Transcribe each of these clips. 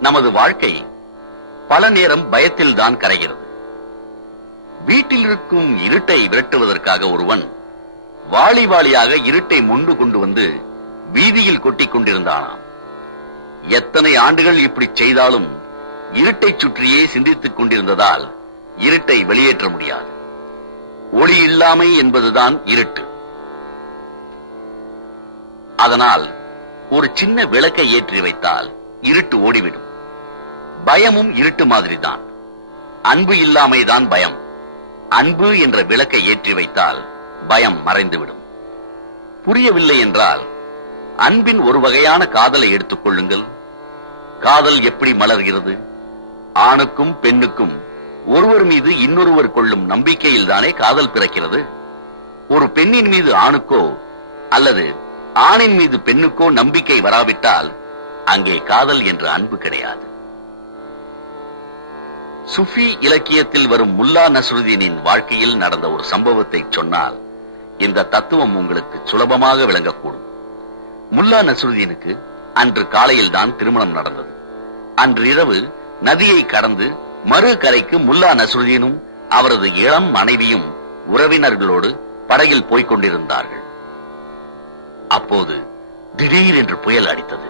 நமது வாழ்க்கை பல நேரம் பயத்தில் தான் கரைகிறது. வீட்டில் இருக்கும் இருட்டை விரட்டுவதற்காக ஒருவன் வாளி வாளியாக இருட்டை முண்டு கொண்டு வந்து வீதியில் கொட்டிக் கொண்டிருந்தானாம். எத்தனை ஆண்டுகள் இப்படி செய்தாலும் இருட்டை சுற்றியே சிந்தித்துக் கொண்டிருந்ததால் இருட்டை வெளியேற்ற முடியாது. ஒளி இல்லாமை என்பதுதான் இருட்டு. அதனால் ஒரு சின்ன விளக்கை ஏற்றி வைத்தால் இருட்டு ஓடிவிடும். பயமும் இருட்டு மாதிரிதான். அன்பு இல்லாமைதான் பயம். அன்பு என்ற விளக்கை ஏற்றி வைத்தால் பயம் மறைந்துவிடும். புரியவில்லை என்றால் அன்பின் ஒரு வகையான காதலை எடுத்துக் கொள்ளுங்கள். காதல் எப்படி மலர்கிறது? ஆணுக்கும் பெண்ணுக்கும் ஒருவர் மீது இன்னொருவர் கொள்ளும் நம்பிக்கையில் தானே காதல் பிறக்கிறது? ஒரு பெண்ணின் மீது ஆணுக்கோ அல்லது ஆணின் மீது பெண்ணுக்கோ நம்பிக்கை வராவிட்டால் அங்கே காதல் என்ற அன்பு கிடையாது. சுஃபி இலக்கியத்தில் வரும் முல்லா நஸ்ருதீனின் வாழ்க்கையில் நடந்த ஒரு சம்பவத்தை சொன்னால் இந்த தத்துவம் உங்களுக்கு சுலபமாக விளங்கக்கூடும். முல்லா நஸ்ருதீனுக்கு அன்று காலையில் தான் திருமணம் நடந்தது. அன்று இரவு நதியை கடந்து மறு கரைக்கு முல்லா நசுருதீனும் அவரது இளம் மனைவியும் உறவினர்களோடு படகில் போய்க் கொண்டிருந்தார்கள். அப்போது திடீரென்று புயல் அடித்தது.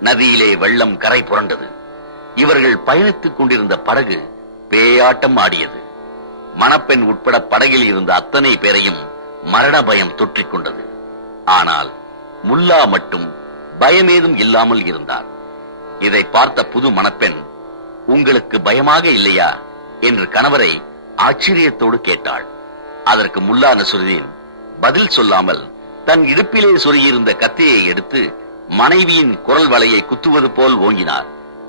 நதியிலே வெள்ளம் கரை புரண்டது. இவர்கள் பயணித்துக் கொண்டிருந்த படகு பேயாட்டம் ஆடியது. மணப்பெண் உட்பட படகில் இருந்த அத்தனை பேரையும் மரண பயம் தொற்றிக் கொண்டது. ஆனால் முல்லா மட்டும் பயமேதும் இல்லாமல் இருந்தார். இதை பார்த்த புது மணப்பெண் உங்களுக்கு பயமாக இல்லையா? என்று கணவரை ஆச்சரியத்தோடு கேட்டாள். அதற்கு முல்லா நசுருதீன் பதில் சொல்லாமல் தன் இடுப்பிலே சொருகியிருந்த கத்தியை எடுத்து மனைவியின் குரல் வலையை குத்துவது போல் ஓங்கினார்.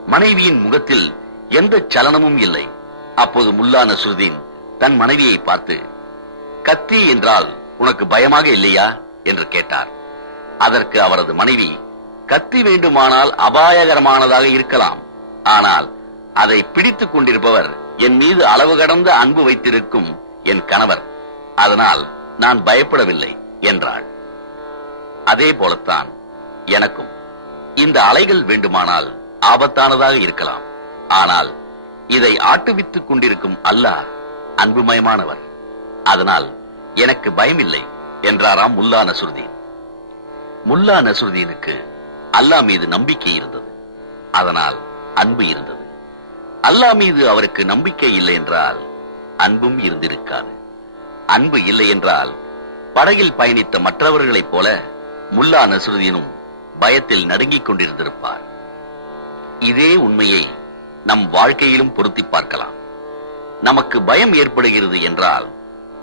மனைவியின் முகத்தில் எந்த சலனமும் இல்லை. அப்போது முல்லா நசுருதீன் தன் மனைவியை பார்த்து கத்தி என்றால் உனக்கு பயமாக இல்லையா? என்று கேட்டார். அதற்கு அவரது மனைவி கத்தி வேண்டுமானால் அபாயகரமானதாக இருக்கலாம். ஆனால் அதை பிடித்துக் கொண்டிருப்பவர் என் மீது அளவு கடந்த அன்பு வைத்திருக்கும் என் கணவர். அதனால் நான் பயப்படவில்லை என்றாள். அதே போலத்தான் எனக்கும். இந்த அலைகள் வேண்டுமானால் ஆபத்தானதாக இருக்கலாம். ஆனால் இதை ஆட்டுவித்துக் கொண்டிருக்கும் அல்லாஹ் அன்புமயமானவர். அதனால் எனக்கு பயமில்லை என்றாராம் முல்லா நசுருதீன். முல்லா நசுருதீனுக்கு அல்லாஹ் மீது நம்பிக்கை இருந்தது. அதனால் அன்பு இருந்தது. அல்லாஹ் மீது அவருக்கு நம்பிக்கை இல்லை என்றால் அன்பும் இருந்திருக்காது. அன்பு இல்லை என்றால் படகில் பயணித்த மற்றவர்களைப் போல முல்லா நசுருதீனும் பயத்தில் நடுங்கிக் கொண்டிருந்திருப்பார். இதே உண்மையை நம் வாழ்க்கையிலும் பொருத்தி பார்க்கலாம். நமக்கு பயம் ஏற்படுகிறது என்றால்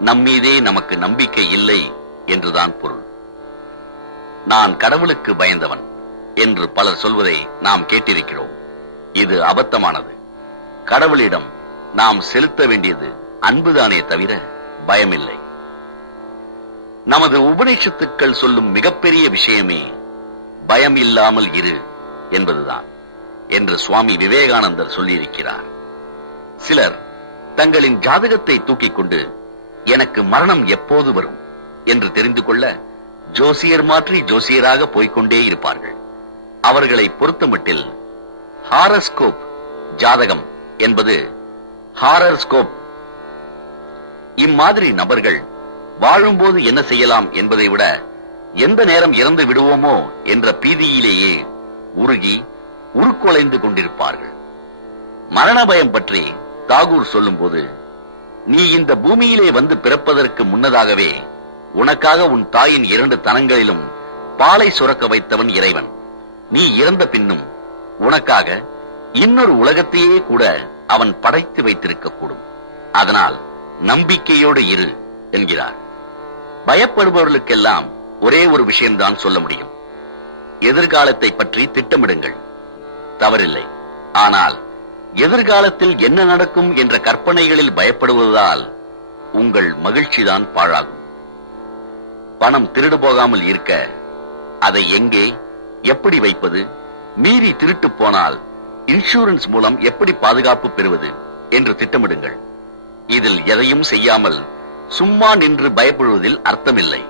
நம்மீதே நமக்கு நம்பிக்கை இல்லை என்றுதான் பொருள். நான் கடவுளுக்கு பயந்தவன் என்று பலர் சொல்வதை நாம் கேட்டிருக்கிறோம். இது அபத்தமானது. கடவுளிடம் நாம் செலுத்த வேண்டியது அன்புதானே தவிர பயமில்லை. நமது உபநிஷத்துக்கள் சொல்லும் மிகப்பெரிய விஷயமே பயம் இல்லாமல் இரு என்பதுதான். என்று சுவாமி விவேகானந்தர் சொல்லியிருக்கிறார். சிலர் தங்களின் ஜாதகத்தை தூக்கிக் கொண்டு எனக்கு மரணம் எப்போது வரும்? என்று தெரிந்து கொள்ள ஜோசியர் மாற்றி ஜோசியராக போய்கொண்டே இருப்பார்கள். அவர்களை பொறுத்தமட்டில் ஹாரஸ்கோப் ஜாதகம் என்பது ஹாரஸ்கோப். இம்மாதிரி நபர்கள் வாழும்போது என்ன செய்யலாம் என்பதை விட எந்த நேரம் இறந்து விடுவோமோ? என்ற பீதியிலேயே உருகி உருக்குலைந்து கொண்டிருப்பார்கள். மரண பயம் பற்றி தாகூர் சொல்லும்போது நீ இந்த பூமியிலே வந்து பிறப்பதற்கு முன்னதாகவே உனக்காக உன் தாயின் இரண்டு தனங்களிலும் பாலை சுரக்க வைத்தவன் இறைவன். நீ இறந்த பின்னும் உனக்காக இன்னொரு உலகத்தையே கூட அவன் படைத்து வைத்திருக்க கூடும் அதனால் நம்பிக்கையோடு இரு என்கிறார். பயப்படுபவர்களுக்கெல்லாம் ஒரே ஒரு விஷயம்தான் சொல்ல முடியும். எதிர்காலத்தை பற்றி திட்டமிடுங்கள். தவறில்லை. ஆனால் எதிர்காலத்தில் என்ன நடக்கும் என்ற கற்பனைகளில் பயப்படுவதால் உங்கள் மகிழ்ச்சிதான் பாழாகும். பணம் திருடு போகாமல் இருக்க அதை எங்கே எப்படி வைப்பது மீறி திருட்டு போனால் இன்சூரன்ஸ் மூலம் எப்படி பாதுகாப்பு பெறுவது என்று திட்டமிடுங்கள். இதில் எதையும் செய்யாமல் சும்மா நின்று பயப்படுவதில் அர்த்தமில்லை.